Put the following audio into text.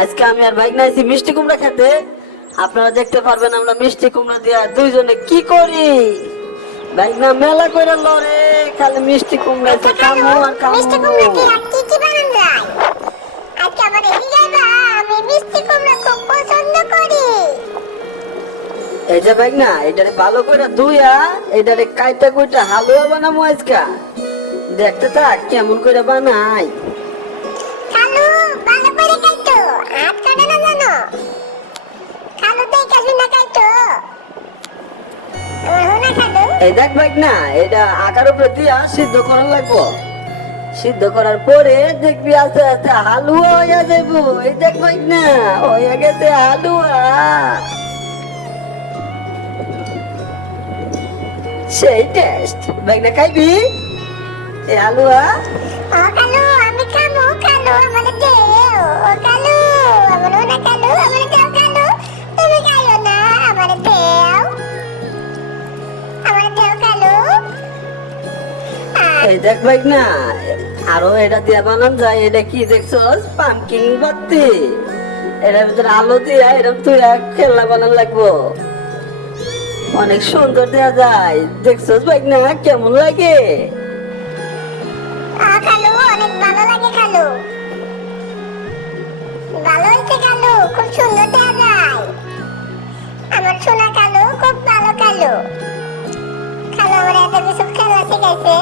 আজকে আমি আর বাইক নাইছি মিষ্টি কুমড়া খেতে। আপনারা দেখতে পারবেন আমরা মিষ্টি কুমড়া দিয়া দুইজনে কি করি। বাইক না মেলা করে লড়ে, খালি মিষ্টি কুমড়া আচ্ছা কামু খালু, আর কামু। মিষ্টি কুমড়া দিয়ে আর কি কি বানান যায়? আজকে আমার এদিকে যাইবা, আমি মিষ্টি কুমড়া খুব পছন্দ করি। এই যে বাইক না এটারে ভালো করে ধুইয়া এটারে কাইটা কুইটা হালুয়া বানাবো আজকা। দেখতে থাক কেমন করে বানাই। খালু ভালো করে কাটো, হাত কাটে না জানো? খালু দেখে শুনে কাটো। আমার হোনা খালু। এই দেখ বাইক না এটা আটার উপরে দিয়া সিদ্ধ করা লাগবো। সিদ্ধ করার পরে দেখবি আস্তে আস্তে হালুয়া হইয়া যাইবো। এই দেখ বাইক না হইয়া গেছে হালুয়া। সেই টেস্ট বাইক না খাইবি এই হালুয়া। ও খালু আমি খামু, খালু আমারে দেও। ও খালু আমার হোনা খালু, আমারে দেও খালু। তুমি খাইও না, আমারে দেও। আমারে দেও খালু। এই দেখ বাইক না আরো এটা দিয়ে বানান যায়। এটা কি দেখছস? পামকিন ভর্তি। এটার ভিতরে আলু দিয়া এরকম তুই খেলনা বানান লাগবো। অনেক সুন্দর দেয়া যায়। দেখছস বাইক না কেমন লাগে? খালু অনেক ভালো লাগে খালু। ভালো হয়েছে খালু, খুব সুন্দর দেখা যায়। আমার সোনা খালু খুব ভালো খালু। খালু আমার এত কিছু খেলা শিখাইছে।